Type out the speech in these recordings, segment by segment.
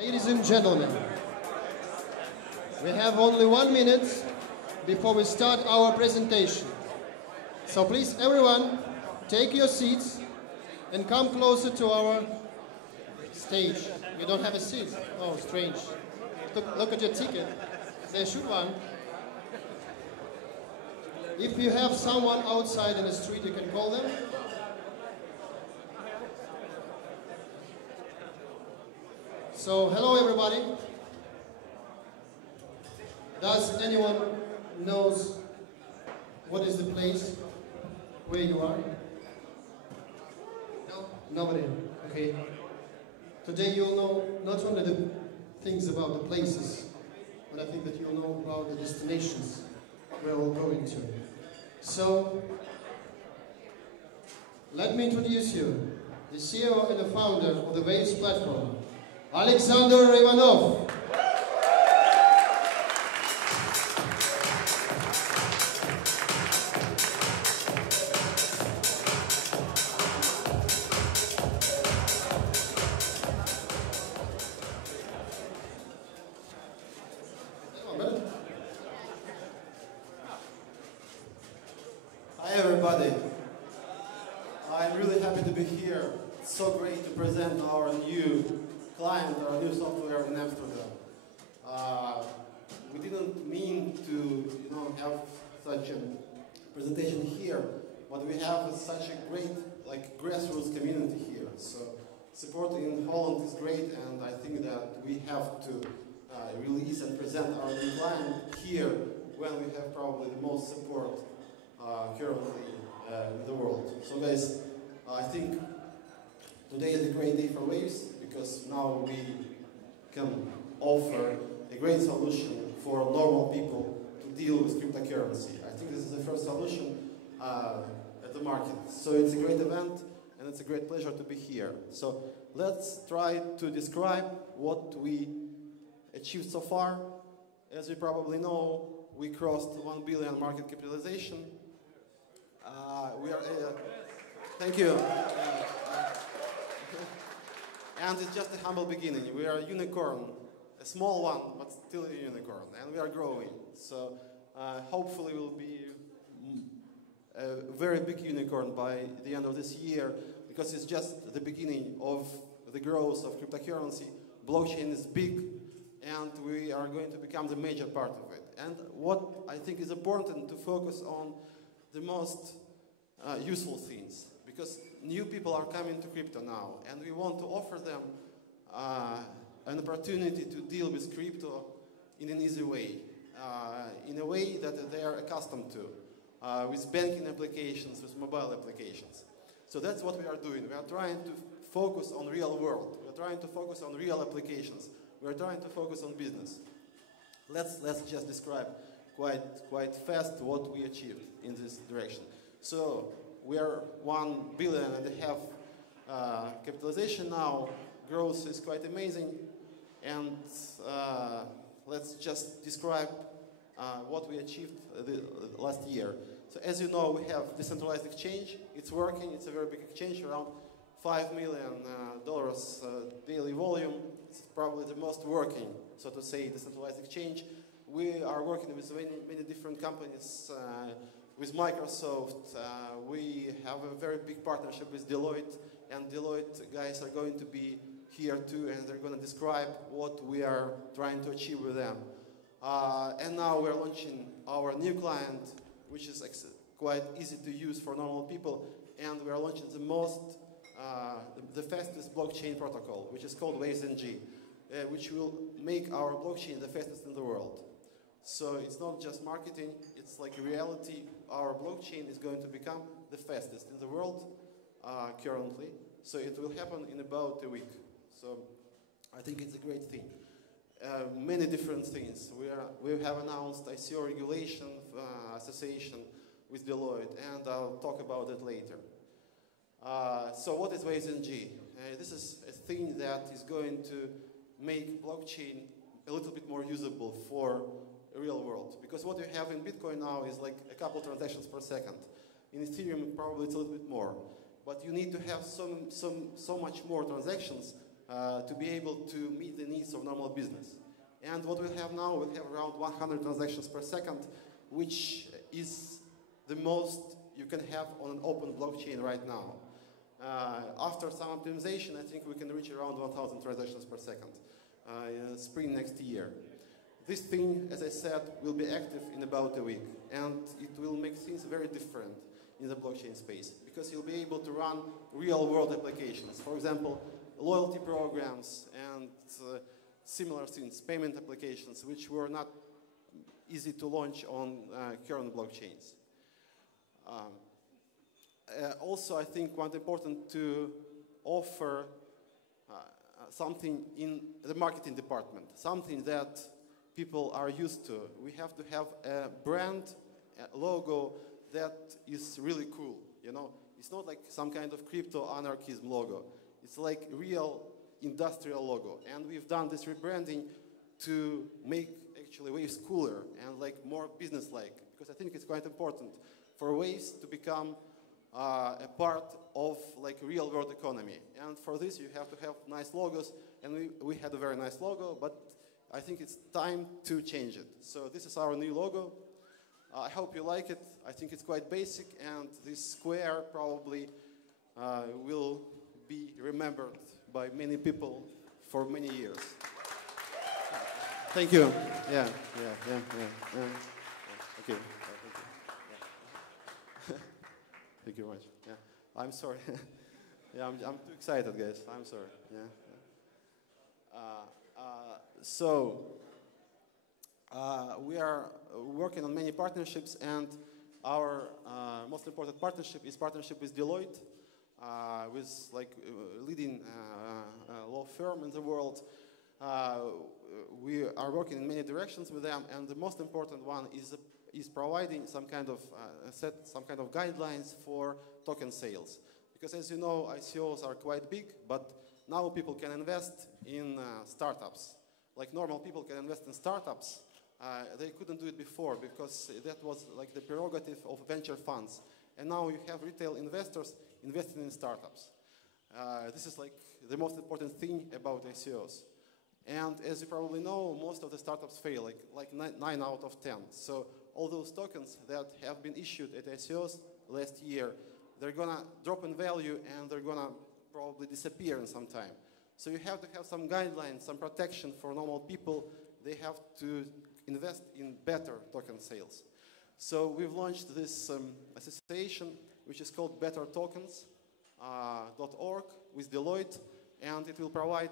Ladies and gentlemen, we have only 1 minute before we start our presentation. So please, everyone, take your seats and come closer to our stage. You don't have a seat? Oh, strange. Look at your ticket. There should one. If you have someone outside in the street, you can call them. So, hello everybody. Does anyone knows what is the place where you are? No? Nobody. Okay. Today you'll know not only the things about the places, but I think that you'll know about the destinations we're all going to. So, let me introduce you, the CEO and the founder of the Waves platform, Alexander Ivanov. Hi everybody. I'm really happy to be here. It's so great to present our new client, our new software in Amsterdam. We didn't mean to, have such a presentation here, but we have such a great, grassroots community here. So support in Holland is great, and I think that we have to release and present our new client here when we have probably the most support currently in the world. So guys, I think today is a great day for Waves because now we can offer a great solution for normal people to deal with cryptocurrency. I think this is the first solution at the market. So it's a great event and it's a great pleasure to be here. So let's try to describe what we achieved so far. As you probably know, we crossed 1 billion market capitalization. Thank you. And it's just a humble beginning. We are a unicorn, a small one, but still a unicorn, and we are growing. So hopefully we'll be a very big unicorn by the end of this year, because it's just the beginning of the growth of cryptocurrency. Blockchain is big, and we are going to become the major part of it. And what I think is important to focus on the most useful things, because new people are coming to crypto now, and we want to offer them an opportunity to deal with crypto in an easy way, in a way that they are accustomed to, with banking applications, with mobile applications. So that's what we are doing. We are trying to focus on real world. We are trying to focus on real applications. We are trying to focus on business. Let's just describe quite fast what we achieved in this direction. So we are 1.5 billion capitalization now. Growth is quite amazing, and let's just describe what we achieved last year. So as you know, we have decentralized exchange. It's working. It's a very big exchange, around $5 million daily volume. It's probably the most working, so to say, decentralized exchange. We are working with many different companies, with Microsoft. We have a very big partnership with Deloitte, and Deloitte guys are going to be here too, and they're going to describe what we are trying to achieve with them. And now we're launching our new client, which is quite easy to use for normal people, and we are launching the fastest blockchain protocol, which is called WavesNG, which will make our blockchain the fastest in the world. So it's not just marketing, it's like a reality. Our blockchain is going to become the fastest in the world currently. So it will happen in about a week. So I think it's a great thing. Many different things. We have announced ICO regulation association with Deloitte, and I'll talk about it later. So what is WavesNG? This is a thing that is going to make blockchain a little bit more usable for real world, because what you have in Bitcoin now is like a couple transactions per second. In Ethereum, probably it's a little bit more, but you need to have so much more transactions to be able to meet the needs of normal business. And what we have now, we have around 100 transactions per second, which is the most you can have on an open blockchain right now. After some optimization, I think we can reach around 1,000 transactions per second in spring next year. This thing, as I said, will be active in about a week, and it will make things very different in the blockchain space, because you'll be able to run real-world applications. For example, loyalty programs and similar things, payment applications, which were not easy to launch on current blockchains. Also, I think quite important to offer something in the marketing department, something that people are used to. We have to have a brand, a logo that is really cool. You know, it's not like some kind of crypto anarchism logo. It's like real industrial logo, and we've done this rebranding to make actually Waves cooler and like more business-like, because I think it's quite important for Waves to become a part of like real-world economy. And for this, you have to have nice logos, and we had a very nice logo, but I think it's time to change it. So this is our new logo. I hope you like it. I think it's quite basic, and this square probably will be remembered by many people for many years. Thank you. Yeah. Okay. Thank you very much. Yeah. I'm sorry. Yeah, I'm too excited, guys. I'm sorry. Yeah. We are working on many partnerships, and our most important partnership is partnership with Deloitte, with like leading law firm in the world. We are working in many directions with them, and the most important one is providing some kind of set some kind of guidelines for token sales. Because as you know, ICOs are quite big, but now people can invest in startups. Like normal people can invest in startups. They couldn't do it before because that was like the prerogative of venture funds. And now you have retail investors investing in startups. This is like the most important thing about ICOs. And as you probably know, most of the startups fail, like 9 out of 10. So all those tokens that have been issued at ICOs last year, they're gonna drop in value, and they're gonna probably disappear in some time. So you have to have some guidelines, some protection for normal people. They have to invest in better token sales. So we've launched this association, which is called bettertokens.org with Deloitte, and it will provide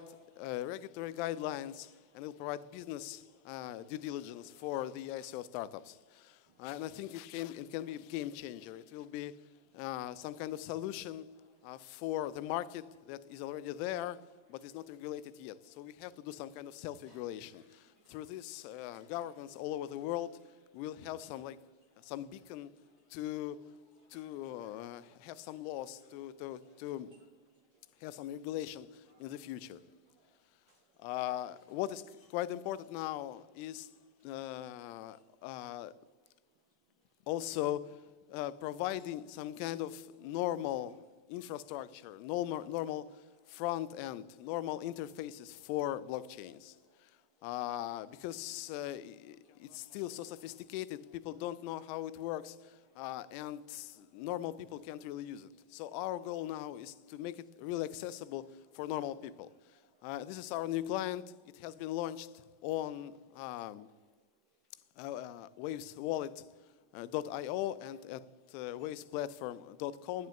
regulatory guidelines, and it will provide business due diligence for the ICO startups. And I think it can be a game changer. It will be some kind of solution for the market that is already there, but is not regulated yet. So we have to do some kind of self-regulation. Through this, governments all over the world will have some beacon to have some laws, to have some regulation in the future. What is quite important now is also providing some kind of normal infrastructure, normal front end, normal interfaces for blockchains. Because it's still so sophisticated, people don't know how it works, and normal people can't really use it. So our goal now is to make it really accessible for normal people. This is our new client. It has been launched on waveswallet.io and at wavesplatform.com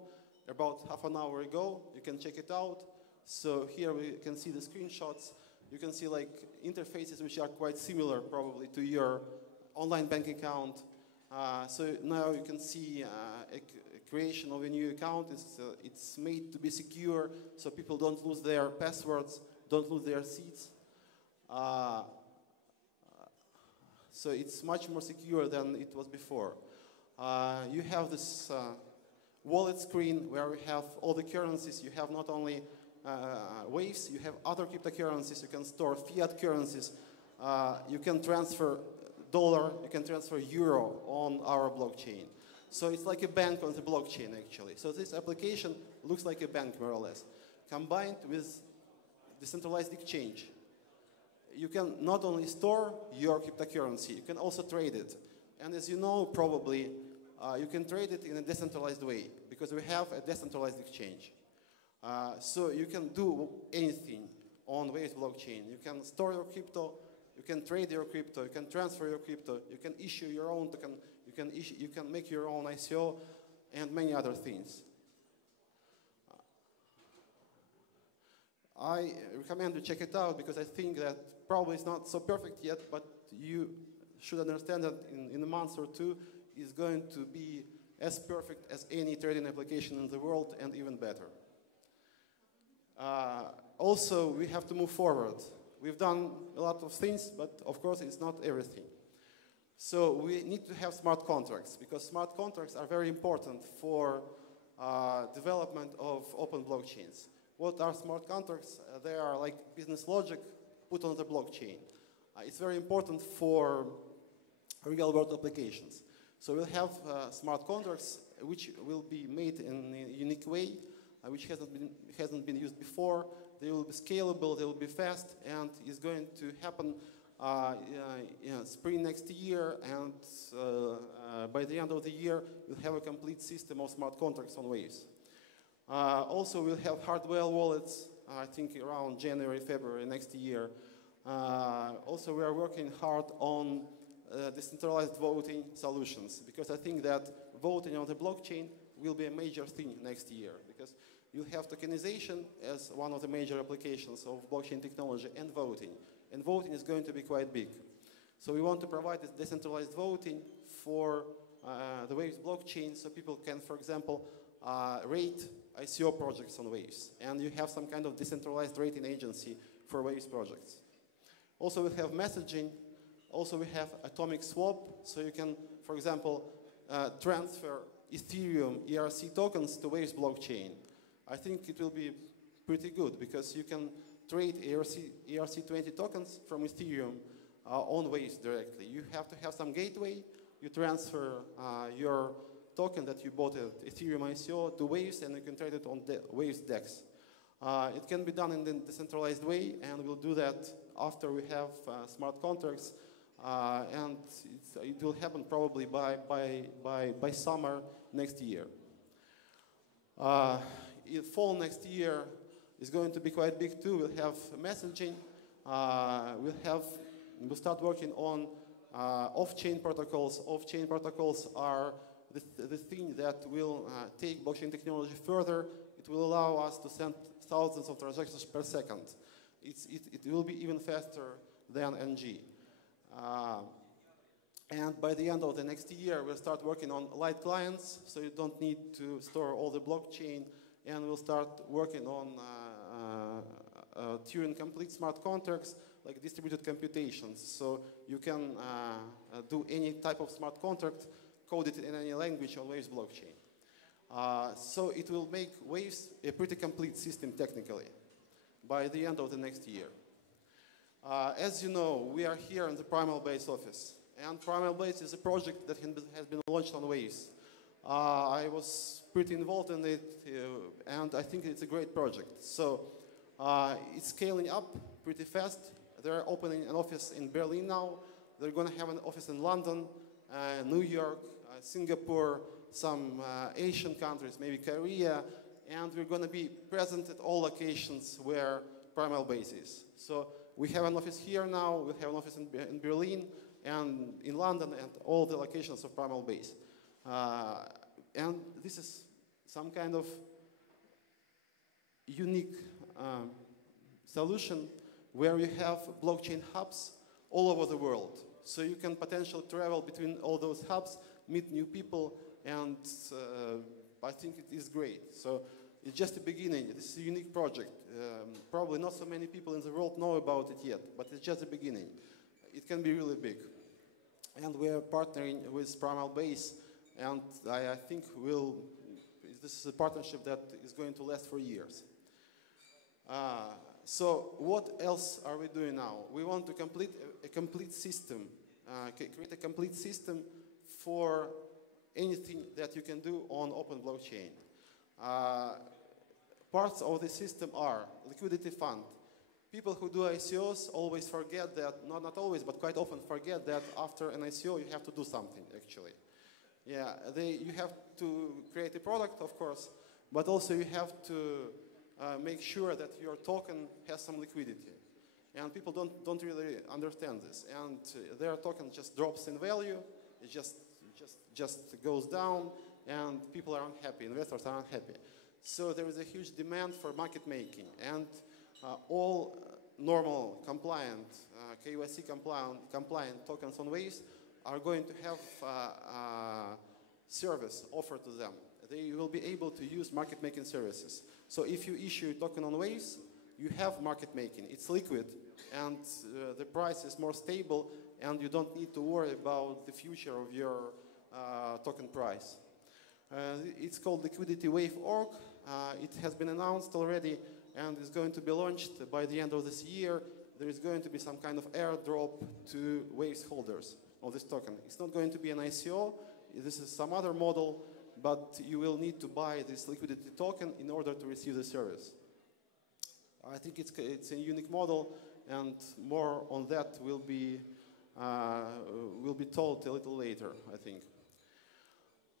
about half an hour ago. You can check it out. So here we can see the screenshots. You can see like interfaces which are quite similar probably to your online bank account. So now you can see a creation of a new account. It's made to be secure, so people don't lose their passwords, don't lose their seats. So it's much more secure than it was before. You have this wallet screen where we have all the currencies. You have not only Waves, you have other cryptocurrencies. You can store fiat currencies. You can transfer dollar, you can transfer euro on our blockchain. So it's like a bank on the blockchain, actually. So this application looks like a bank, more or less, combined with decentralized exchange, you can not only store your cryptocurrency, you can also trade it. And as you know, probably, you can trade it in a decentralized way because we have a decentralized exchange. So you can do anything on Waves blockchain. You can store your crypto, you can trade your crypto, you can transfer your crypto, you can issue your own token, you can make your own ICO, and many other things. I recommend you check it out because I think that probably it's not so perfect yet, but you should understand that in a month or two it's going to be as perfect as any trading application in the world and even better. Also, we have to move forward. We've done a lot of things, but of course it's not everything. So we need to have smart contracts because smart contracts are very important for development of open blockchains. What are smart contracts? They are like business logic put on the blockchain. It's very important for real-world applications. So we'll have smart contracts which will be made in a unique way, which hasn't been used before. They will be scalable, they will be fast, and it's going to happen spring next year, and by the end of the year, we'll have a complete system of smart contracts on Waves. Also, we'll have hardware wallets, I think around January, February next year. Also, we are working hard on decentralized voting solutions, because I think that voting on the blockchain will be a major thing next year, because you have tokenization as one of the major applications of blockchain technology and voting. And voting is going to be quite big. So we want to provide this decentralized voting for the Waves blockchain so people can, for example, rate ICO projects on Waves. And you have some kind of decentralized rating agency for Waves projects. Also, we have messaging. Also, we have atomic swap. So you can, for example, transfer Ethereum ERC tokens to Waves blockchain. I think it will be pretty good because you can trade ERC20 tokens from Ethereum on Waves directly. You have to have some gateway. You transfer your token that you bought at Ethereum ICO to Waves, and you can trade it on the Waves DEX. It can be done in a decentralized way, and we'll do that after we have smart contracts. And it will happen probably by summer next year. In fall next year is going to be quite big too. We'll have messaging. We'll start working on off-chain protocols. Off-chain protocols are the thing that will take blockchain technology further. It will allow us to send thousands of transactions per second. It will be even faster than NG. And by the end of the next year, we'll start working on light clients, so you don't need to store all the blockchain, and we'll start working on Turing-complete smart contracts, like distributed computations. So you can do any type of smart contract, code it in any language on Waves blockchain. So it will make Waves a pretty complete system technically by the end of the next year. As you know, we are here in the Primal Base office. And Primal Base is a project that has been launched on Waves. I was pretty involved in it, and I think it's a great project. So it's scaling up pretty fast. They're opening an office in Berlin now. They're going to have an office in London, New York, Singapore, some Asian countries, maybe Korea, and we're going to be present at all locations where Primal Base is. So we have an office here now, we have an office in Berlin, and in London, and all the locations of Primal Base. And this is some kind of unique solution where you have blockchain hubs all over the world. So you can potentially travel between all those hubs, meet new people, and I think it is great. So it's just the beginning. This is a unique project. Probably not so many people in the world know about it yet, but it's just the beginning. It can be really big. And we are partnering with Primal Base, and I think this is a partnership that is going to last for years. So what else are we doing now? We want to complete a complete system, create a complete system for anything that you can do on open blockchain. Parts of the system are liquidity fund. People who do ICOs always forget that, not always, but quite often forget that after an ICO you have to do something, actually. Yeah, you have to create a product, of course, but also you have to make sure that your token has some liquidity. And people don't really understand this. And their token just drops in value, it just goes down, and people are unhappy, investors are unhappy. So there is a huge demand for market making. And all normal compliant, KYC compliant tokens on Waves are going to have service offered to them. They will be able to use market making services. So if you issue a token on Waves, you have market making. It's liquid, and the price is more stable, and you don't need to worry about the future of your token price. It's called Liquidity Wave Org. It has been announced already and is going to be launched by the end of this year. There is going to be some kind of airdrop to Waves holders of this token. It's not going to be an ICO. This is some other model, but you will need to buy this liquidity token in order to receive the service. I think it's a unique model, and more on that will be told a little later, I think.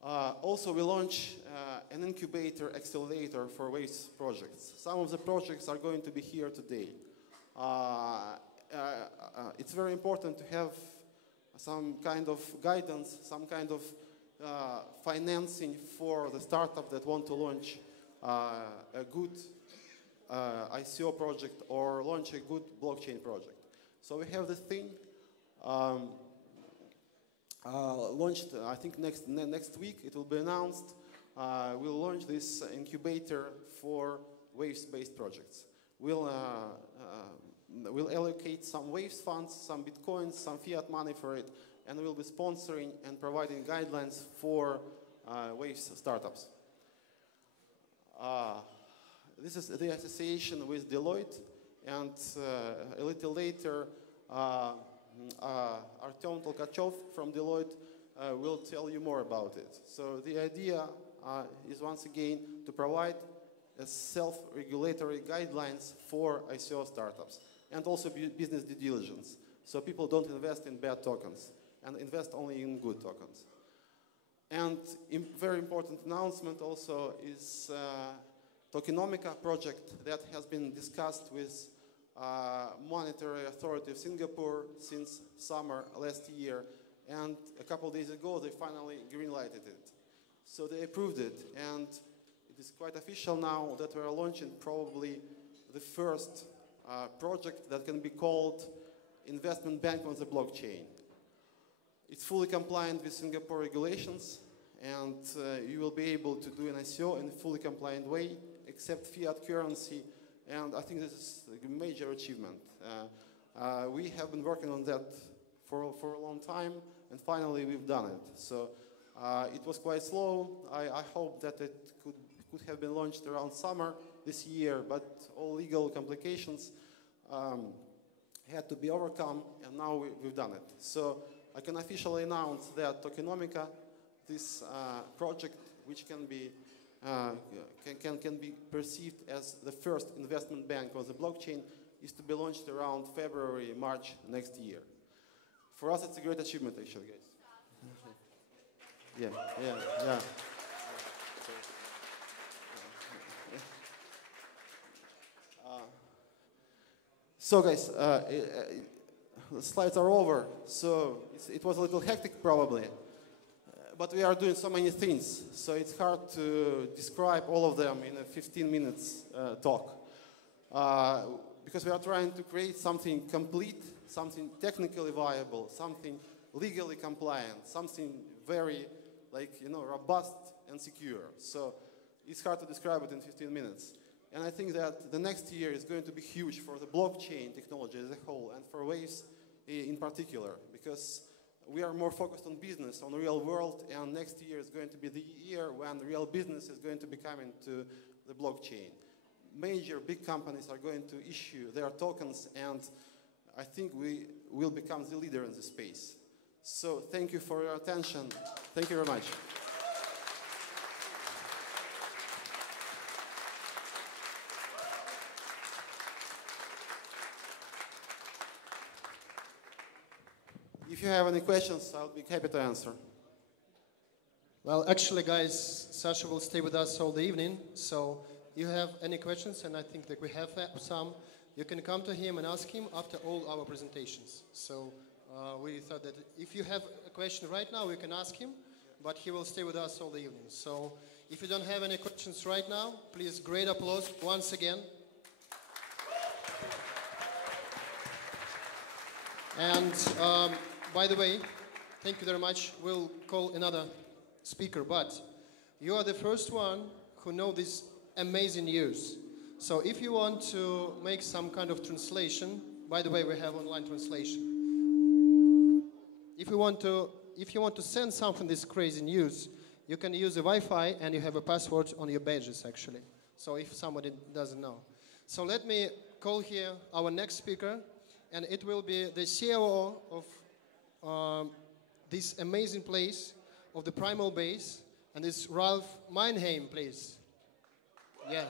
Also, we launch an incubator accelerator for Waves projects. Some of the projects are going to be here today. It's very important to have some kind of guidance, some kind of financing for the startup that want to launch a good ICO project or launch a good blockchain project. So we have this thing launched, I think next week it will be announced. We'll launch this incubator for Waves-based projects. We'll allocate some Waves funds, some Bitcoins, some fiat money for it, and we'll be sponsoring and providing guidelines for Waves startups. This is the association with Deloitte, and a little later Artem Tolkachov from Deloitte will tell you more about it. So the idea is once again to provide self-regulatory guidelines for ICO startups and also business due diligence, so people don't invest in bad tokens and invest only in good tokens. And a very important announcement also is Tokenomica project that has been discussed with Monetary Authority of Singapore since summer last year, and a couple of days ago they finally green-lighted it. So they approved it, and it is quite official now that we are launching probably the first project that can be called investment bank on the blockchain. It's fully compliant with Singapore regulations, and you will be able to do an ICO in a fully compliant way, accept fiat currency, and I think this is a major achievement. We have been working on that for a long time, and finally we've done it. So it was quite slow. I hope that it could have been launched around summer this year, but all legal complications had to be overcome, and now we've done it. So I can officially announce that Tokenomica, this project, which can be perceived as the first investment bank on the blockchain, is to be launched around February, March next year. For us, it's a great achievement, actually, guys. Yeah. So, guys, the slides are over. So it was a little hectic, probably. But we are doing so many things, so it's hard to describe all of them in a 15 minutes talk. Because we are trying to create something complete, something technically viable, something legally compliant, something very, robust and secure. So it's hard to describe it in 15 minutes. And I think that the next year is going to be huge for the blockchain technology as a whole, and for Waves in particular, because we are more focused on business, on the real world, and next year is going to be the year when real business is going to be coming to the blockchain. Major big companies are going to issue their tokens, and I think we will become the leader in this space. So thank you for your attention. Thank you very much. If you have any questions, I'll be happy to answer. Well, actually, guys, Sasha will stay with us all the evening. So, you have any questions, and I think that we have some. You can come to him and ask him after all our presentations. So, we thought that if you have a question right now, you can ask him, but he will stay with us all the evening. So, if you don't have any questions right now, please great applause once again. And by the way, thank you very much. We'll call another speaker, but you are the first one who know this amazing news. So if you want to make some kind of translation, by the way, we have online translation. If you want to send something this crazy news, you can use the Wi-Fi and you have a password on your badges actually. So if somebody doesn't know. So let me call here our next speaker, and it will be the COO of this amazing place of the Primal Base, and it's Ralph Meinheim, please. Yeah.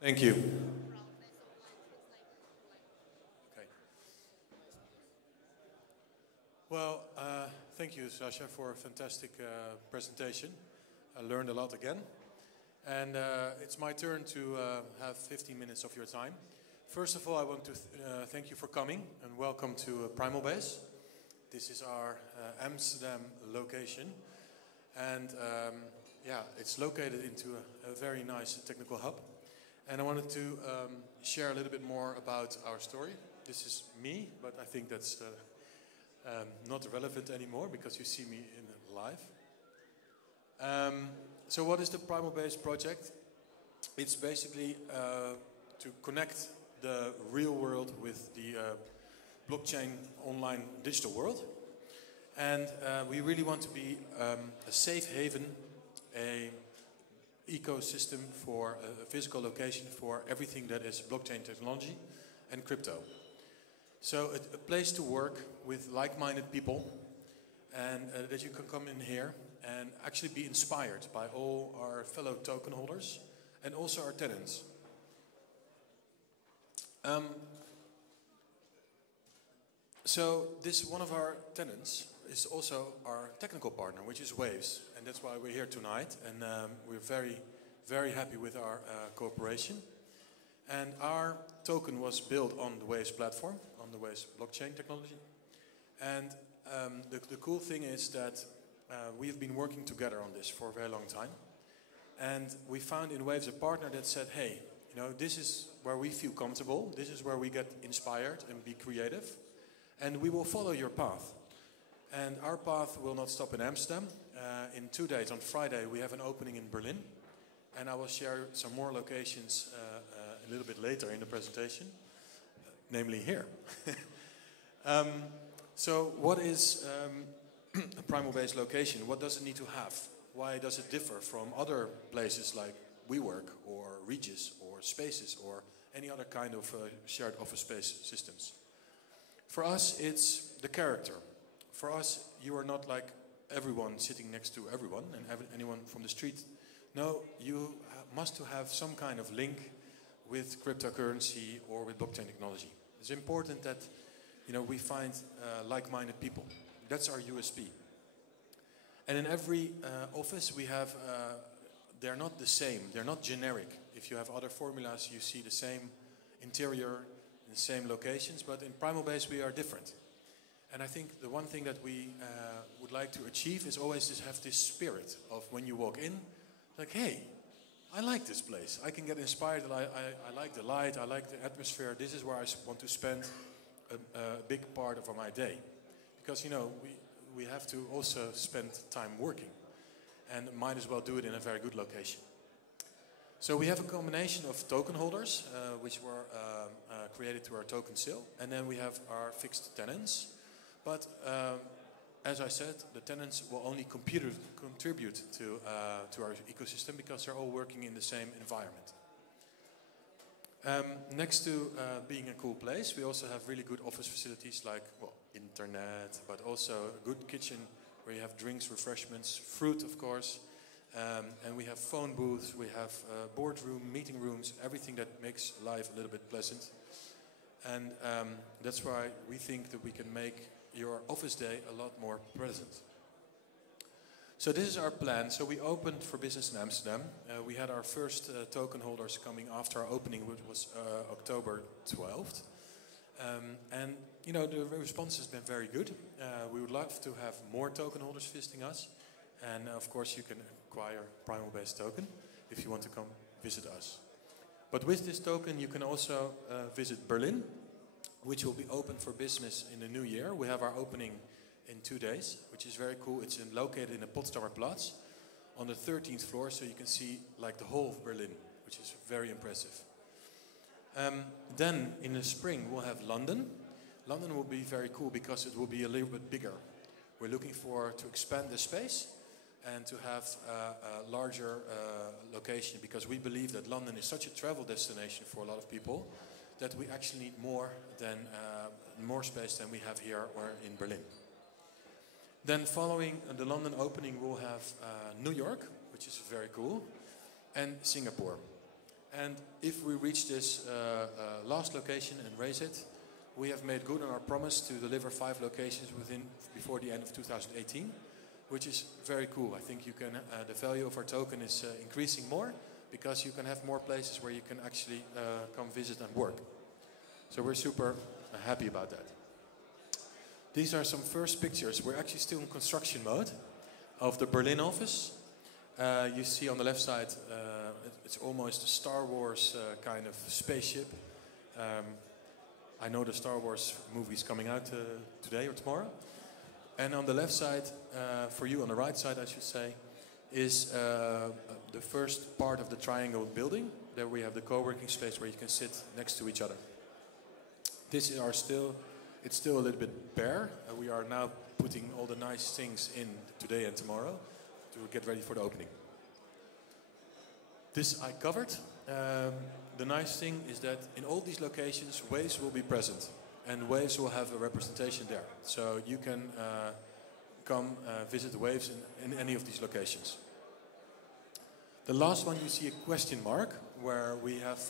Thank you. Okay. Well, thank you, Sasha, for a fantastic presentation. I learned a lot again. And it's my turn to have 15 minutes of your time. First of all, I want to thank you for coming and welcome to Primal Base. This is our Amsterdam location. And yeah, it's located into a very nice technical hub. And I wanted to share a little bit more about our story. This is me, but I think that's not relevant anymore because you see me in live. So what is the Primal Base project? It's basically to connect the real world with the blockchain online digital world. And we really want to be a safe haven, a ecosystem for a physical location for everything that is blockchain technology and crypto. So a place to work with like-minded people, and that you can come in here and actually be inspired by all our fellow token holders and also our tenants. So this one of our tenants is also our technical partner, which is Waves, and that's why we're here tonight, and we're very, very happy with our cooperation. And our token was built on the Waves platform, on the Waves blockchain technology. And the cool thing is that we've been working together on this for a very long time. And we found in Waves a partner that said, hey, you know, this is where we feel comfortable, this is where we get inspired and be creative, and we will follow your path. And our path will not stop in Amsterdam. In 2 days, on Friday, we have an opening in Berlin. And I will share some more locations a little bit later in the presentation, namely here. So what is a Primal Base location? What does it need to have? Why does it differ from other places like WeWork or Regis or Spaces or any other kind of shared office space systems? For us, it's the character. For us, you are not like everyone sitting next to everyone and anyone from the street. No, you must have some kind of link with cryptocurrency or with blockchain technology. It's important that, you know, we find like-minded people. That's our USP. And in every office we have, they're not the same, they're not generic. If you have other formulas, you see the same interior, the same locations, but in Primal Base we are different. And I think the one thing that we would like to achieve is always to have this spirit of when you walk in, like, hey, I like this place. I can get inspired. I like the light. I like the atmosphere. This is where I want to spend a big part of my day. Because, you know, we have to also spend time working. And might as well do it in a very good location. So we have a combination of token holders, which were created through our token sale. And then we have our fixed tenants. But as I said, the tenants will only contribute to our ecosystem because they're all working in the same environment. Next to being a cool place, we also have really good office facilities like, well, internet, but also a good kitchen where you have drinks, refreshments, fruit, of course, And we have phone booths, we have boardroom, meeting rooms, everything that makes life a little bit pleasant. And that's why we think that we can make your office day a lot more pleasant. So this is our plan. So we opened for business in Amsterdam. We had our first token holders coming after our opening, which was October 12th. And you know, the response has been very good. We would love to have more token holders visiting us. And of course you can acquire Primal-based token if you want to come visit us. But with this token you can also visit Berlin, which will be open for business in the new year. We have our opening in 2 days, which is very cool. It's located in the Potsdamer Platz on the 13th floor, so you can see like the whole of Berlin, which is very impressive. Then in the spring we'll have London. London will be very cool because it will be a little bit bigger. We're looking to expand the space and to have a larger location, because we believe that London is such a travel destination for a lot of people that we actually need more space than we have here or in Berlin. Then following the London opening we'll have New York, which is very cool, and Singapore. And if we reach this last location and raise it, we have made good on our promise to deliver 5 locations before the end of 2018, which is very cool. I think you can, the value of our token is increasing more because you can have more places where you can actually come visit and work. So we're super happy about that. These are some first pictures. We're actually still in construction mode of the Berlin office. You see on the left side, it's almost a Star Wars kind of spaceship. I know the Star Wars movie is coming out today or tomorrow. And on the left side, for you on the right side I should say, is the first part of the triangle building. There we have the co-working space where you can sit next to each other. It's still a little bit bare. We are now putting all the nice things in today and tomorrow to get ready for the opening. This I covered. The nice thing is that in all these locations, Waves will be present. And Waves will have a representation there. So you can come visit Waves in any of these locations. The last one you see a question mark, where we have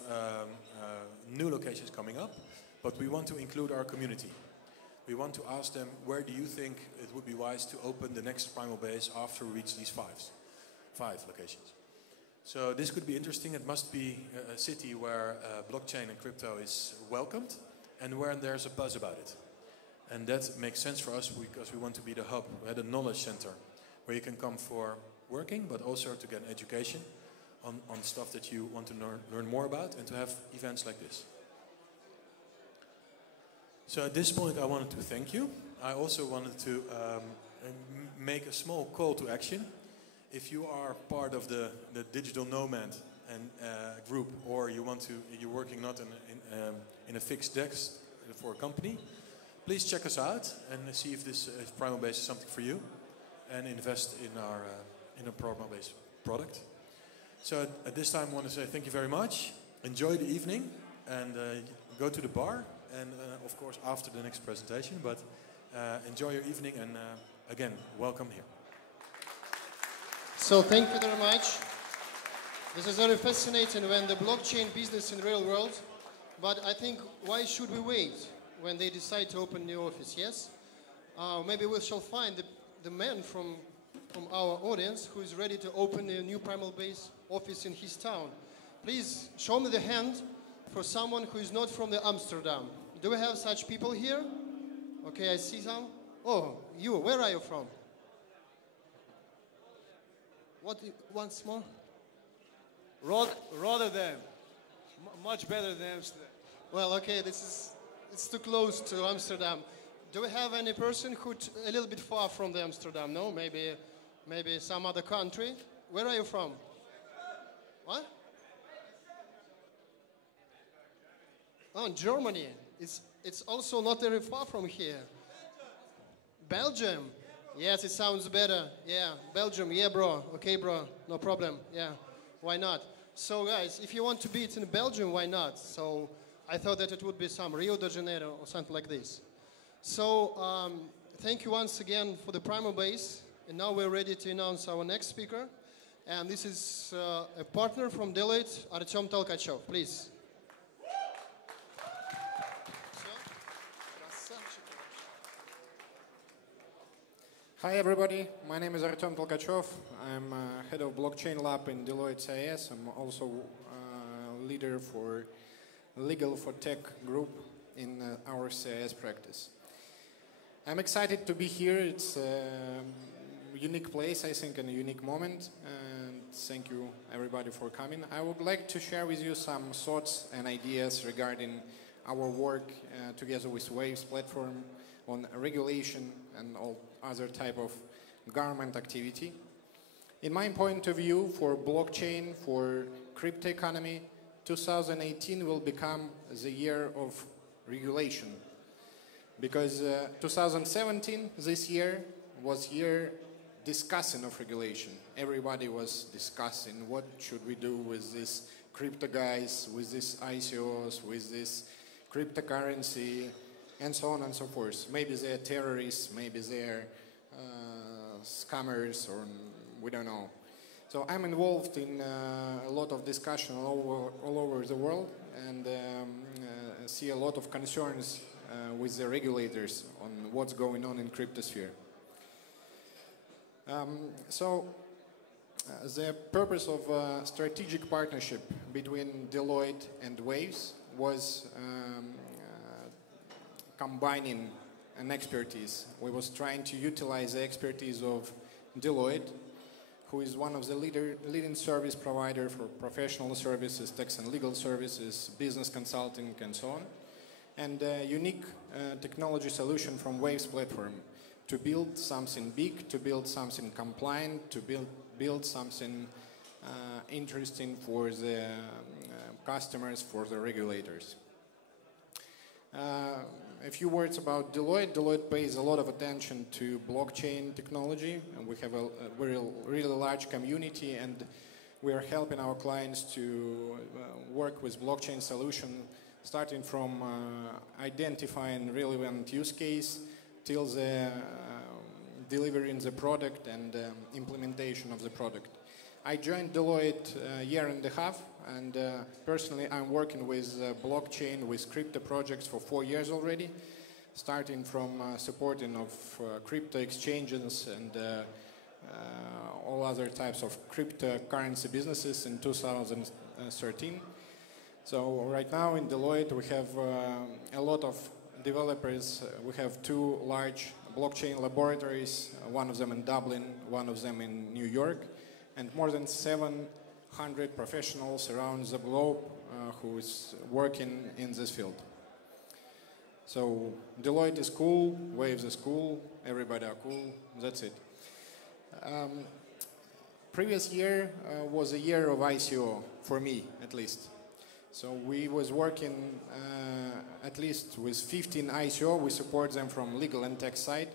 new locations coming up. But we want to include our community. We want to ask them, where do you think it would be wise to open the next Primal base after we reach these 5 locations? So this could be interesting. It must be a city where blockchain and crypto is welcomed and where there's a buzz about it. And that makes sense for us because we want to be the hub, the knowledge center, where you can come for working, but also to get an education on stuff that you want to learn more about, and to have events like this. So at this point I wanted to thank you. I also wanted to make a small call to action. If you are part of the digital nomad and group, or you're working not in a fixed desk for a company, please check us out and see if Primal Base is something for you, and invest in a Primal Base product. So at this time I want to say thank you very much. Enjoy the evening and go to the bar. And of course after the next presentation, but enjoy your evening, and again, welcome here. So thank you very much. This is very fascinating when the blockchain business in real world, but I think why should we wait when they decide to open new office, yes? Maybe we shall find the man from our audience who is ready to open a new Primal Base office in his town. Please show me the hand for someone who is not from the Amsterdam. Do we have such people here? Okay, I see some. Oh, you, where are you from? What, once more? Rotterdam. Much better than Amsterdam. Well, okay, it's too close to Amsterdam. Do we have any person who a little bit far from the Amsterdam? No, maybe some other country. Where are you from? What? Oh, Germany. It's also not very far from here. Belgium. Yes, it sounds better. Yeah, Belgium. Yeah, bro. Okay, bro. No problem. Yeah, why not? So, guys, if you want to be in Belgium, why not? So, I thought that it would be some Rio de Janeiro or something like this. So, thank you once again for the Primal Base. And now we're ready to announce our next speaker. And this is a partner from Deloitte, Artyom Tolkachev. Please. Hi everybody, my name is Artyom Tolkachev. I'm head of blockchain lab in Deloitte CIS. I'm also leader for Legal for Tech group in our CIS practice. I'm excited to be here. It's a unique place, I think, and a unique moment. And thank you everybody for coming. I would like to share with you some thoughts and ideas regarding our work together with Waves platform on regulation and all other type of government activity. In my point of view, for blockchain, for crypto economy, 2018 will become the year of regulation. Because 2017, this year, was year discussing of regulation. Everybody was discussing what should we do with this crypto guys, with these ICOs, with this cryptocurrency, and so on and so forth. Maybe they're terrorists, maybe they're scammers, or we don't know. So I'm involved in a lot of discussion all over the world, and see a lot of concerns with the regulators on what's going on in cryptosphere. The purpose of a strategic partnership between Deloitte and Waves was combining an expertise. We was trying to utilize the expertise of Deloitte, who is one of the leading service provider for professional services, tax and legal services, business consulting, and so on, and a unique technology solution from Waves platform to build something big, to build something compliant, to build something interesting for the customers, for the regulators. A few words about Deloitte. Deloitte pays a lot of attention to blockchain technology, and we have a really large community, and we are helping our clients to work with blockchain solution, starting from identifying relevant use case till the delivering the product and implementation of the product. I joined Deloitte a year and a half, and personally I'm working with blockchain, with crypto projects for 4 years already, starting from supporting of crypto exchanges and all other types of cryptocurrency businesses in 2013. So right now in Deloitte we have a lot of developers. We have 2 large blockchain laboratories, one of them in Dublin, one of them in New York, and more than 700 professionals around the globe who is working in this field. So Deloitte is cool, Waves is cool, everybody are cool, that's it. Previous year was a year of ICO, for me at least. So we was working at least with 15 ICO, we support them from legal and tech side.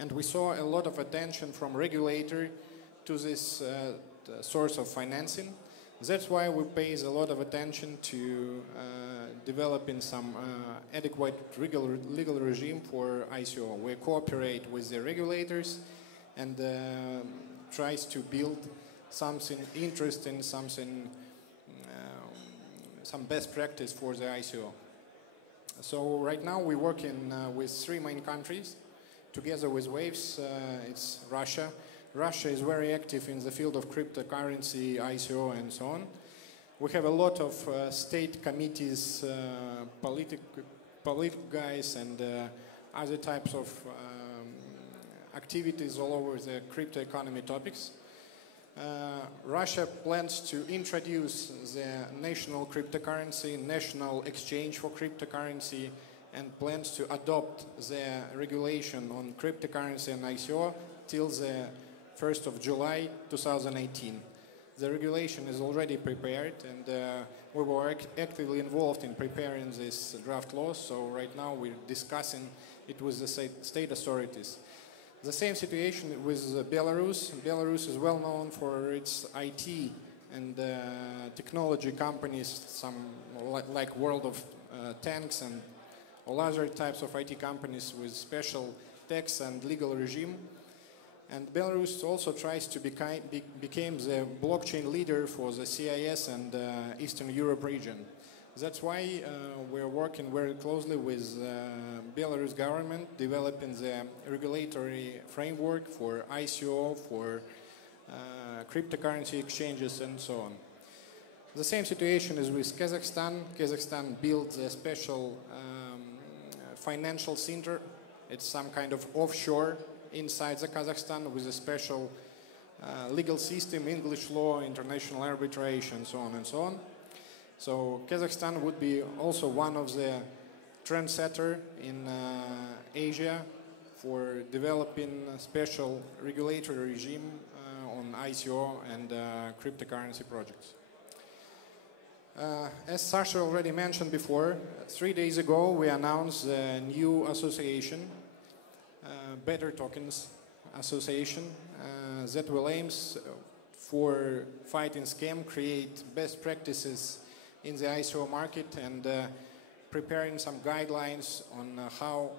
And we saw a lot of attention from regulator to this source of financing. That's why we pay a lot of attention to developing some adequate legal regime for ICO. We cooperate with the regulators and tries to build something interesting, something, some best practice for the ICO. So right now we're working with 3 main countries together with Waves. It's Russia. Russia is very active in the field of cryptocurrency, ICO, and so on. We have a lot of state committees, political guys, and other types of activities all over the crypto economy topics. Russia plans to introduce the national cryptocurrency, national exchange for cryptocurrency, and plans to adopt the regulation on cryptocurrency and ICO till the 1st of July 2018. The regulation is already prepared, and we were actively involved in preparing this draft law, so right now we're discussing it with the state authorities. The same situation with Belarus. Belarus is well known for its IT and technology companies, some like World of Tanks and all other types of IT companies with special tax and legal regime. And Belarus also tries to become the blockchain leader for the CIS and Eastern Europe region. That's why we're working very closely with Belarus government, developing the regulatory framework for ICO, for cryptocurrency exchanges, and so on. The same situation is with Kazakhstan. Kazakhstan built a special financial center. It's some kind of offshore inside the Kazakhstan with a special legal system, English law, international arbitration, so on and so on. So Kazakhstan would be also one of the trendsetter in Asia for developing a special regulatory regime on ICO and cryptocurrency projects. As Sasha already mentioned before, 3 days ago we announced a new association, Better Tokens Association, that will aim for fighting scam, create best practices in the ICO market, and preparing some guidelines on how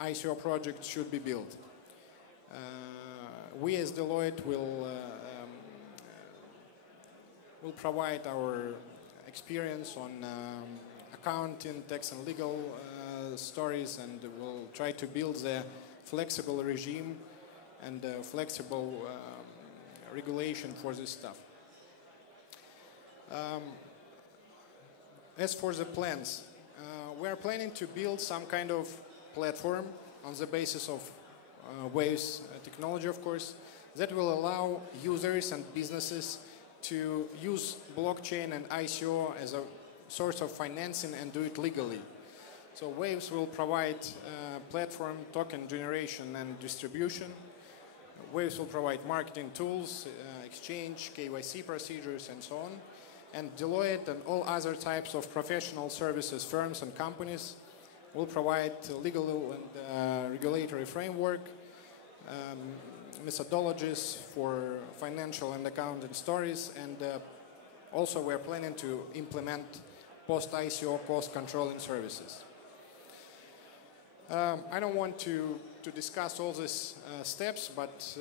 ICO projects should be built. We as Deloitte will provide our experience on accounting, tax and legal stories, and we'll try to build the flexible regime and flexible regulation for this stuff. As for the plans, we are planning to build some kind of platform on the basis of Waves technology, of course, that will allow users and businesses to use blockchain and ICO as a source of financing and do it legally. So Waves will provide platform, token generation and distribution. Waves will provide marketing tools, exchange, KYC procedures, and so on. And Deloitte and all other types of professional services firms and companies will provide legal and regulatory framework, methodologies for financial and accounting stories, and also we're planning to implement post-ICO cost controlling services. I don't want to discuss all these steps, but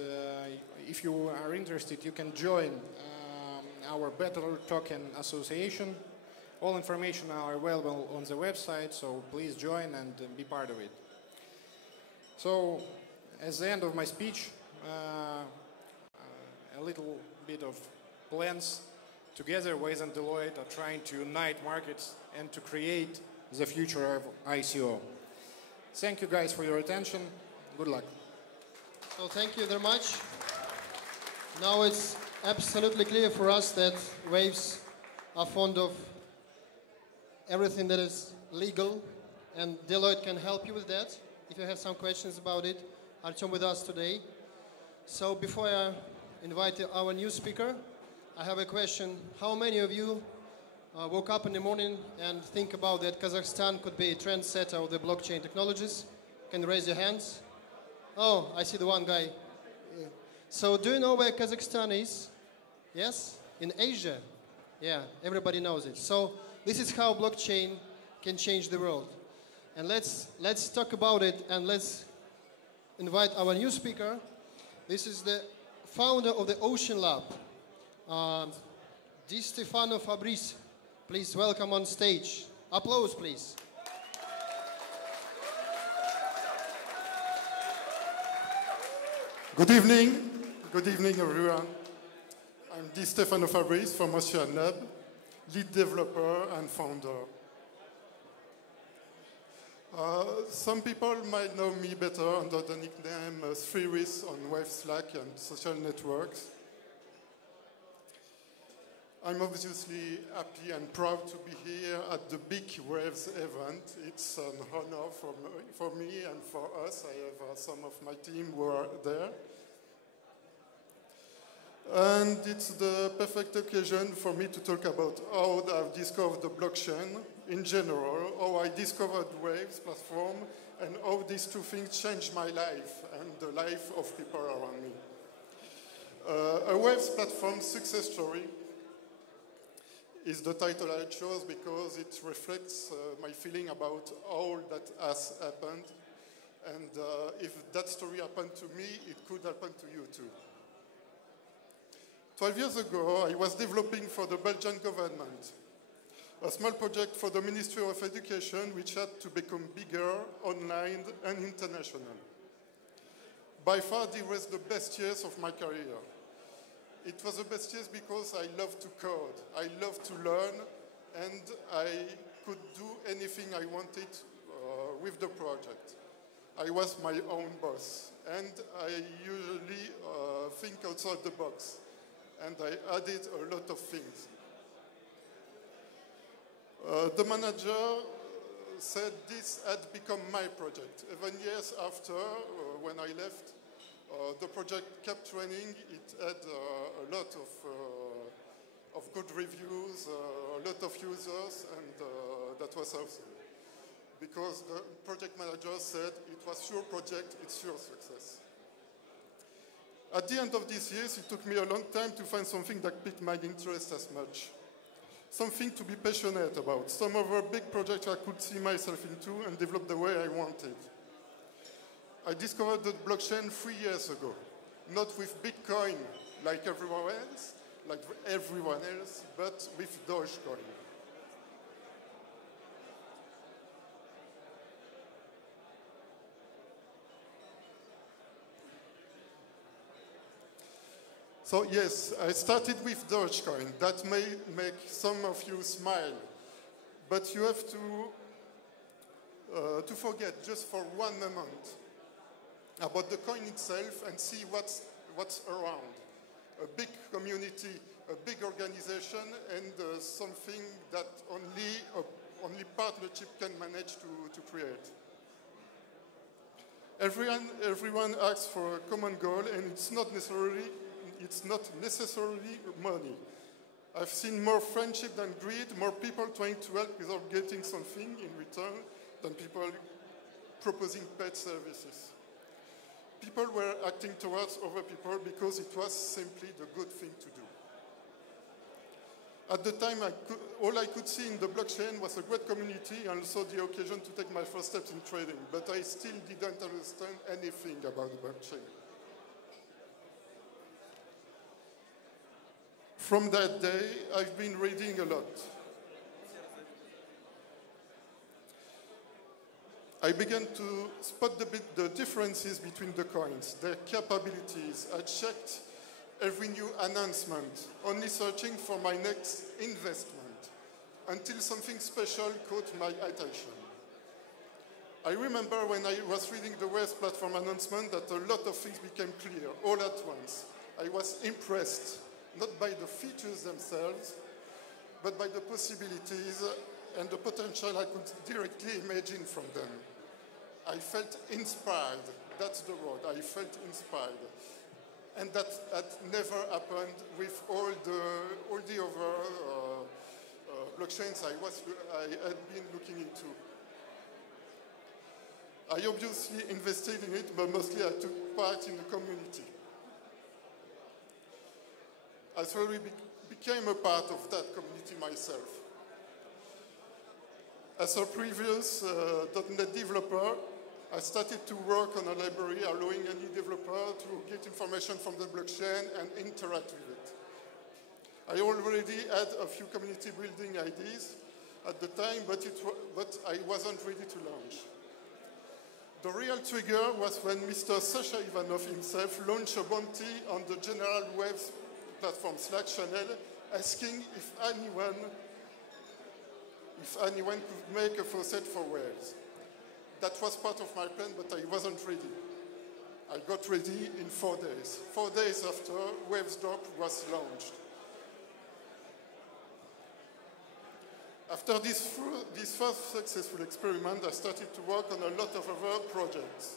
if you are interested, you can join our Better Token Association. All information are available on the website, so please join and be part of it. So, as the end of my speech, a little bit of plans. Together, Waves and Deloitte are trying to unite markets and to create the future of ICO. Thank you guys for your attention. Good luck. So thank you very much. Now it's absolutely clear for us that Waves are fond of everything that is legal, and Deloitte can help you with that. If you have some questions about it, Artyom with us today. So before I invite our new speaker, I have a question. How many of you woke up in the morning and think about that Kazakhstan could be a trendsetter of the blockchain technologies? Can you raise your hands? Oh, I see the one guy. Yeah. So do you know where Kazakhstan is? Yes? In Asia. Yeah, everybody knows it. So this is how blockchain can change the world. And let's talk about it, and let's invite our new speaker. This is the founder of the Ocean Lab, Di Stefano Fabrice. Please welcome on stage. Applause, please. Good evening everyone. I'm Di Stefano Fabrice from Ocean Lab, lead developer and founder. Some people might know me better under the nickname 3RIS on Wave Slack and social networks. I'm obviously happy and proud to be here at the big Waves event. It's an honor for me and for us. I have some of my team who are there. And it's the perfect occasion for me to talk about how I've discovered the blockchain in general, how I discovered Waves platform, and how these two things changed my life and the life of people around me. A Waves platform success story is the title I chose because it reflects my feeling about all that has happened And if that story happened to me, it could happen to you too. 12 years ago, I was developing for the Belgian government a small project for the Ministry of Education, which had to become bigger, online, and international. By far, it was the best years of my career. It was the best years because I love to code, I love to learn, and I could do anything I wanted with the project. I was my own boss, and I usually think outside the box, and I added a lot of things. The manager said this had become my project. Even years after, when I left, the project kept running. It had a lot of good reviews, a lot of users, and that was awesome. Because the project manager said it was your project, it's your success. At the end of these years, it took me a long time to find something that piqued my interest as much. Something to be passionate about, some other big project I could see myself into and develop the way I wanted. I discovered the blockchain 3 years ago, not with Bitcoin like everyone else, but with Dogecoin. So yes, I started with Dogecoin. That may make some of you smile, but you have to forget just for one moment about the coin itself and see what's around. A big community, a big organization, and something that only partnership can manage to create. Everyone asks for a common goal, and it's not necessarily money. I've seen more friendship than greed, more people trying to help without getting something in return than people proposing paid services. People were acting towards other people because it was simply the good thing to do. At the time, all I could see in the blockchain was a great community and also the occasion to take my first steps in trading, but I still didn't understand anything about the blockchain. From that day, I've been reading a lot. I began to spot the differences between the coins, their capabilities. I checked every new announcement, only searching for my next investment, until something special caught my attention. I remember when I was reading the Waves platform announcement that a lot of things became clear all at once. I was impressed, not by the features themselves, but by the possibilities and the potential I could directly imagine from them. I felt inspired. That's the word. I felt inspired. And that had never happened with all the other blockchains I had been looking into. I obviously invested in it, but mostly I took part in the community. I slowly became a part of that community myself. As a previous .NET developer, I started to work on a library allowing any developer to get information from the blockchain and interact with it. I already had a few community building ideas at the time, but I wasn't ready to launch. The real trigger was when Mr. Sasha Ivanov himself launched a bounty on the general Waves platform Slack channel, asking if anyone could make a faucet for Waves. That was part of my plan, but I wasn't ready. I got ready in 4 days. 4 days after, Waves Drop was launched. After this first successful experiment, I started to work on a lot of other projects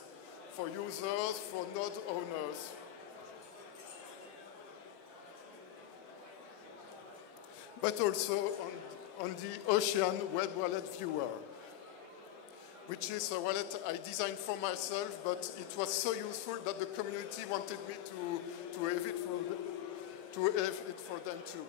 for users, for node owners. But also on the Ocean Web Wallet Viewer, which is a wallet I designed for myself, but it was so useful that the community wanted me to have it for them too.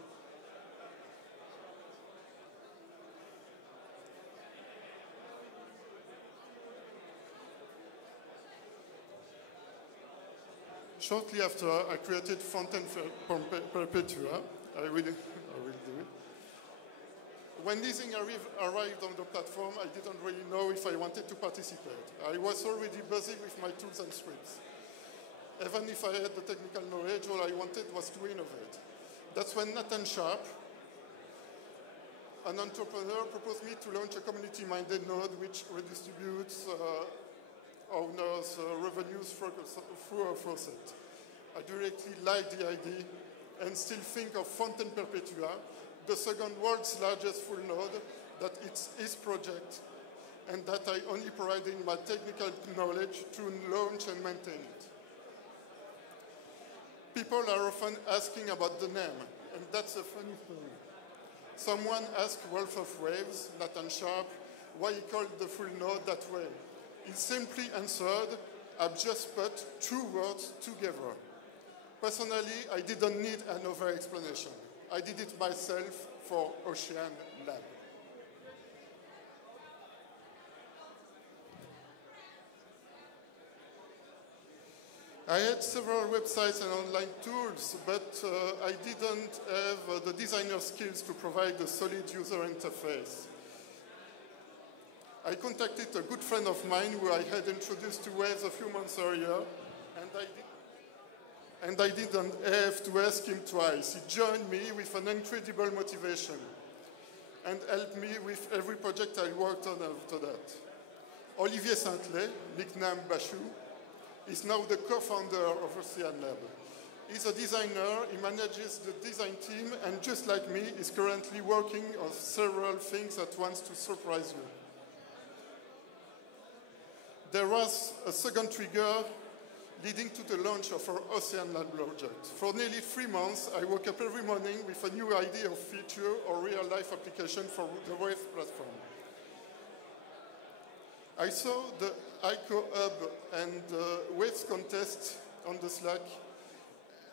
Shortly after, I created Fontaine Perpetua. I will do it. When leasing arrived on the platform, I didn't really know if I wanted to participate. I was already busy with my tools and scripts. Even if I had the technical knowledge, all I wanted was to innovate. That's when Nathan Sharp, an entrepreneur, proposed me to launch a community-minded node which redistributes owners' revenues through a faucet. I directly liked the idea and still think of Fontaine Perpetua, the second world's largest full node, that it's his project and that I only provided my technical knowledge to launch and maintain it. People are often asking about the name, and that's a funny story. Someone asked Wolf of Waves, Nathan Sharp, why he called the full node that way. He simply answered, I've just put two words together. Personally, I didn't need another explanation. I did it myself for Ocean Lab. I had several websites and online tools, but I didn't have the designer skills to provide a solid user interface. I contacted a good friend of mine who I had introduced to Waves a few months earlier, and I didn't have to ask him twice. He joined me with an incredible motivation and helped me with every project I worked on after that. Olivier Saintelet, nicknamed Bachou, is now the co-founder of Ocean Lab. He's a designer, he manages the design team, and just like me, is currently working on several things at once to surprise you. There was a second trigger leading to the launch of our Ocean Lab project. For nearly 3 months, I woke up every morning with a new idea of feature or real-life application for the Waves platform. I saw the ICO Hub and Waves contest on the Slack,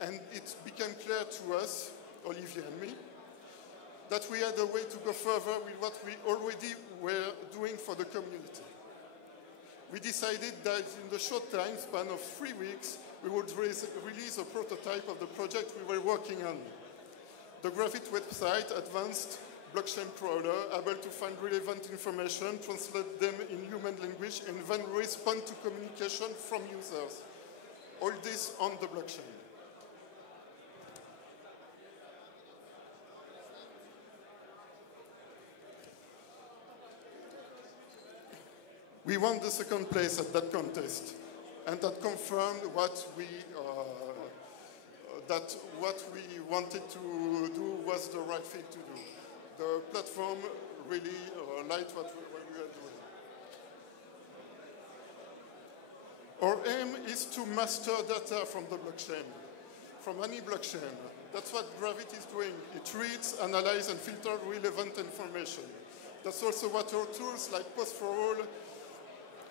and it became clear to us, Olivier and me, that we had a way to go further with what we already were doing for the community. We decided that in the short time span of 3 weeks, we would release a prototype of the project we were working on. The Gravit website, advanced blockchain crawler, able to find relevant information, translate them in human language, and then respond to communication from users. All this on the blockchain. We won the second place at that contest, and that confirmed what we wanted to do was the right thing to do. The platform really liked what we were doing. Our aim is to master data from the blockchain, from any blockchain. That's what Gravit is doing. It reads, analyzes, and filters relevant information. That's also what our tools like Post4All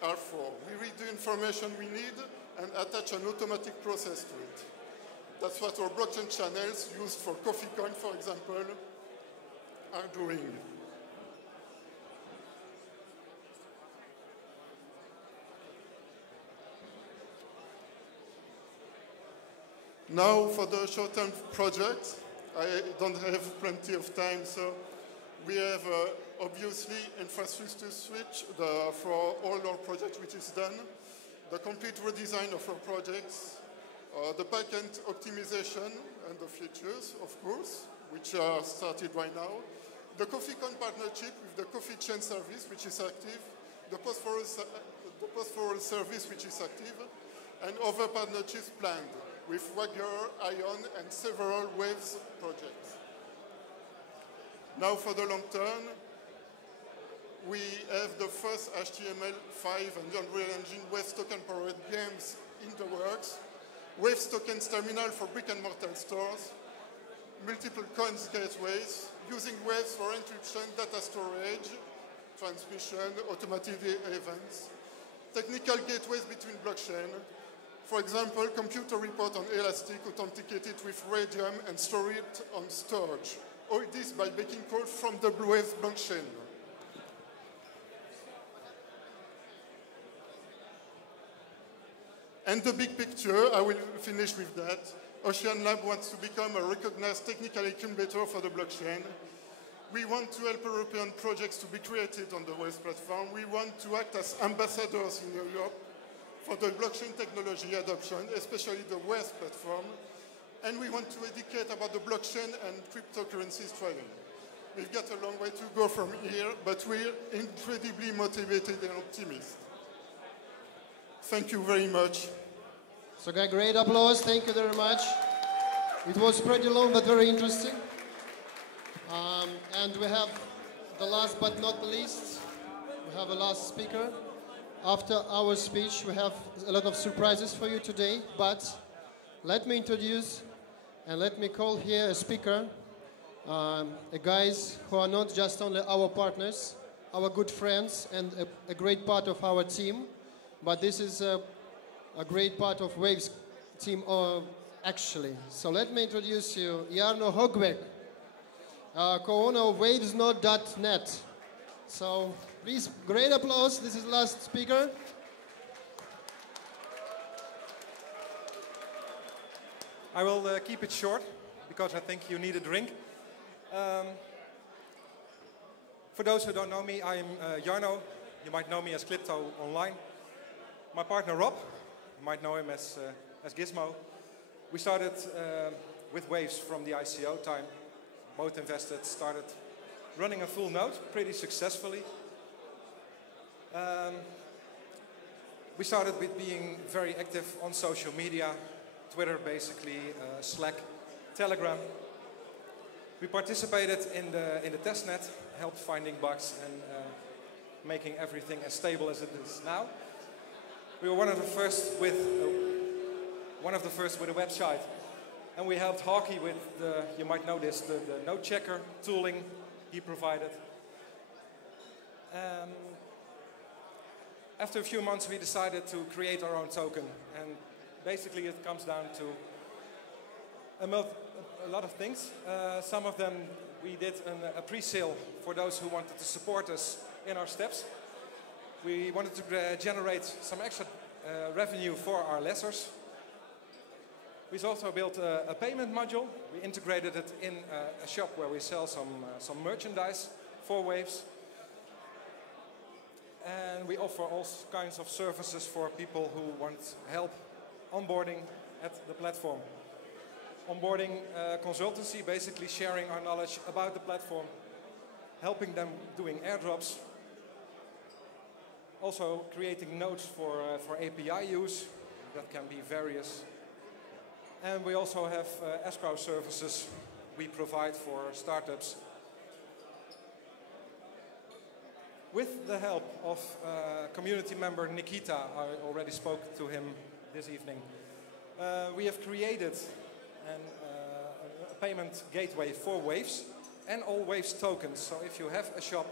are for. We read the information we need and attach an automatic process to it. That's what our blockchain channels used for CoffeeCoin, for example, are doing. Now for the short-term project, I don't have plenty of time, so we have obviously infrastructure switch for all our projects, which is done, the complete redesign of our projects, the backend optimization and the features, of course, which are started right now, the CoffeeCon partnership with the Coffee Chain service, which is active, the Post4All service, which is active, and other partnerships planned with Wagger, Ion, and several Waves projects. Now for the long term, we have the first HTML5 and Unreal Engine Waves token-powered games in the works, Waves tokens terminal for brick-and-mortar stores, multiple coins gateways, using Waves for encryption, data storage, transmission, automated events, technical gateways between blockchain, for example, computer report on Elastic authenticated with Radium and store it on storage. All this by making code from the Waves blockchain. And the big picture, I will finish with that. Ocean Lab wants to become a recognized technical incubator for the blockchain. We want to help European projects to be created on the Waves platform. We want to act as ambassadors in Europe for the blockchain technology adoption, especially the Waves platform. And we want to educate about the blockchain and cryptocurrencies trading. We've got a long way to go from here, but we're incredibly motivated and optimistic. Thank you very much. So great applause, thank you very much. It was pretty long but very interesting. And we have the last but not the least, we have a last speaker. After our speech, we have a lot of surprises for you today, but let me introduce and let me call here a speaker, guys who are not just only our partners, our good friends and a great part of our team, but this is a great part of Waves team actually. So let me introduce you Jarno Hogbeck, co-owner of Wavesnode.net. So please, great applause. This is the last speaker. I will keep it short because I think you need a drink. For those who don't know me, I'm Jarno. You might know me as Crypto Online. My partner Rob, you might know him as Gizmo. We started with Waves from the ICO time. Both invested, started running a full node pretty successfully. We started with being very active on social media, Twitter basically, Slack, Telegram. We participated in the testnet, helped finding bugs and making everything as stable as it is now. We were one of the first with a website, and we helped Hawkey with the, you might know this, the node checker tooling he provided. After a few months, we decided to create our own token, and basically it comes down to a lot of things. Some of them we did a pre-sale for those who wanted to support us in our steps. We wanted to generate some extra revenue for our lessors. We also built a payment module. We integrated it in a shop where we sell some merchandise for Waves. And we offer all kinds of services for people who want help onboarding at the platform. Onboarding consultancy, basically sharing our knowledge about the platform, helping them doing airdrops, also creating nodes for API use, that can be various. And we also have escrow services we provide for startups. With the help of community member Nikita, I already spoke to him this evening, we have created a payment gateway for Waves and all Waves tokens. So if you have a shop,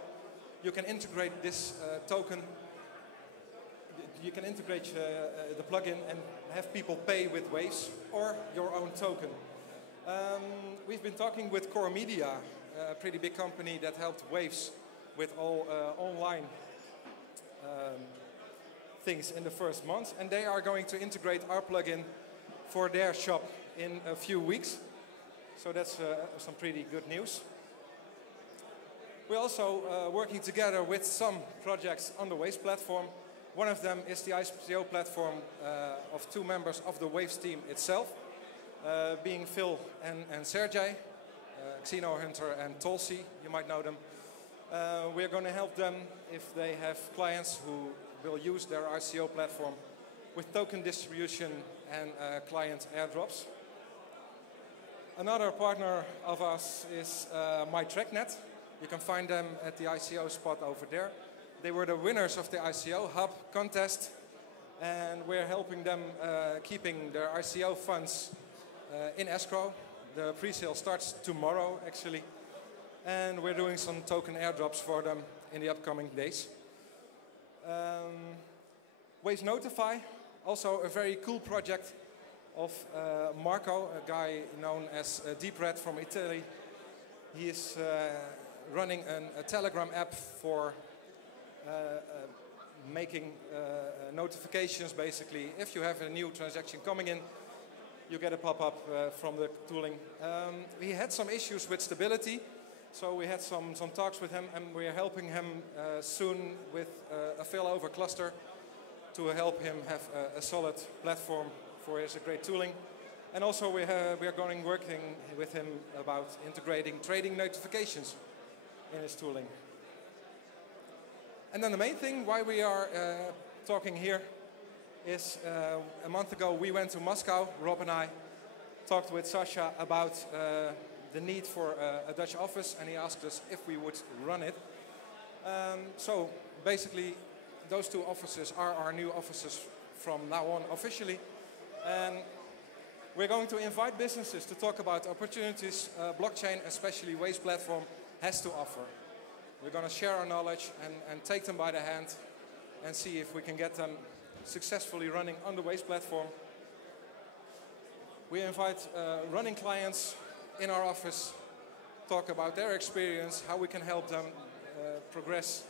you can integrate this token. You can integrate the plugin and have people pay with Waves or your own token. We've been talking with Core Media, a pretty big company that helped Waves with all online things in the first month, and they are going to integrate our plugin for their shop in a few weeks. So that's some pretty good news. We're also working together with some projects on the Waves platform. One of them is the ICO platform of two members of the Waves team itself, being Phil and Sergey, Xeno Hunter and Tulsi, you might know them. We're going to help them if they have clients who will use their ICO platform with token distribution and client airdrops. Another partner of us is MyTrackNet. You can find them at the ICO spot over there. They were the winners of the ICO Hub contest, and we're helping them keeping their ICO funds in escrow. The pre-sale starts tomorrow, actually, and we're doing some token airdrops for them in the upcoming days. Waves Notify, also a very cool project of Marco, a guy known as Deep Red from Italy. He is running a Telegram app for making notifications basically. If you have a new transaction coming in, you get a pop-up from the tooling. We had some issues with stability, so we had some talks with him, and we are helping him soon with a failover cluster to help him have a solid platform for his great tooling. And also we are working with him about integrating trading notifications in his tooling. And then the main thing why we are talking here is a month ago we went to Moscow, Rob and I talked with Sasha about the need for a Dutch office, and he asked us if we would run it. So basically those two offices are our new offices from now on officially. And we're going to invite businesses to talk about opportunities blockchain, especially Waves platform, has to offer. We're going to share our knowledge and take them by the hand and see if we can get them successfully running on the Waves platform. We invite running clients in our office, talk about their experience, how we can help them progress.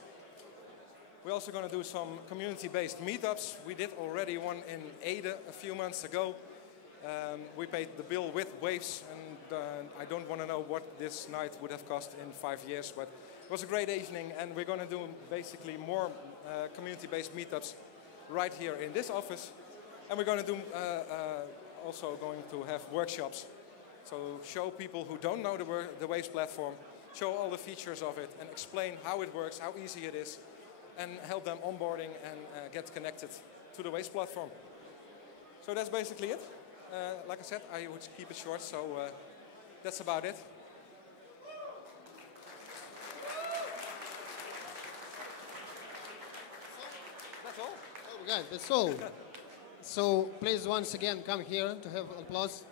We're also going to do some community-based meetups. We did already one in Ede a few months ago. We paid the bill with Waves, and I don't want to know what this night would have cost in 5 years, but it was a great evening, and we're going to do basically more community-based meetups right here in this office. And we're going to do also going to have workshops. So show people who don't know the Waves platform, show all the features of it, and explain how it works, how easy it is, and help them onboarding and get connected to the Waves platform. So that's basically it. Like I said, I would keep it short, so that's about it. That's all. Oh, God, that's all. So please once again come here to have applause.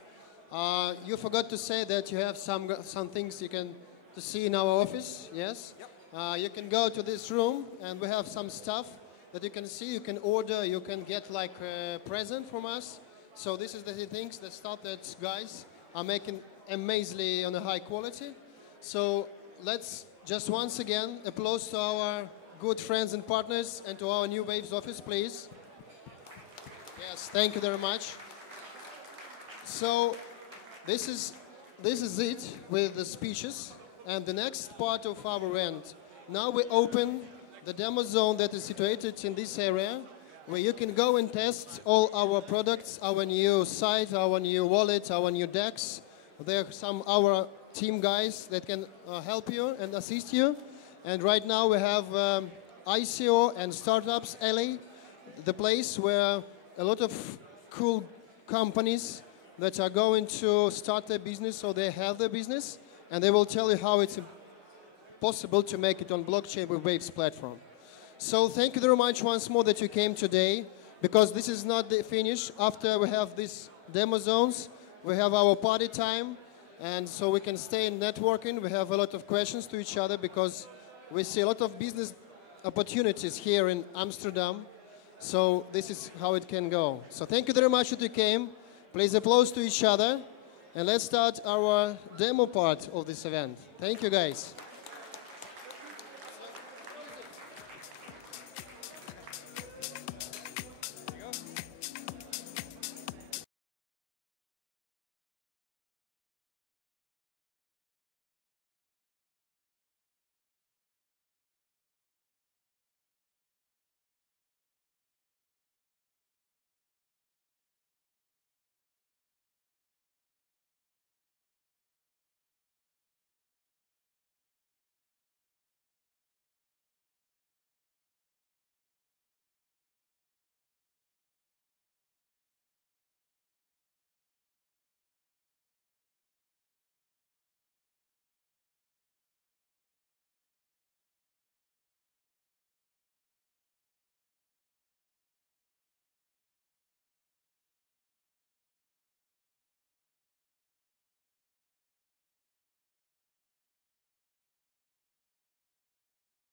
You forgot to say that you have some things you can to see in our office, yes? Yep. You can go to this room and we have some stuff that you can see, you can order, you can get like a present from us. So this is the things, the stuff that guys are making amazingly on a high quality. So let's just once again applause to our good friends and partners and to our new Waves office, please. Yes, thank you very much. So this is it with the speeches, and the next part of our event. Now we open the demo zone that is situated in this area, where you can go and test all our products, our new site, our new wallet, our new DEX. There are some our team guys that can help you and assist you. And right now we have ICO and Startups LA, the place where a lot of cool companies that are going to start their business or they have their business, and they will tell you how it's possible to make it on blockchain with Waves platform. So thank you very much once more that you came today, because this is not the finish. After we have these demo zones, we have our party time, and so we can stay in networking. We have a lot of questions to each other because we see a lot of business opportunities here in Amsterdam. So this is how it can go. So thank you very much that you came. Please applause to each other. And let's start our demo part of this event. Thank you, guys.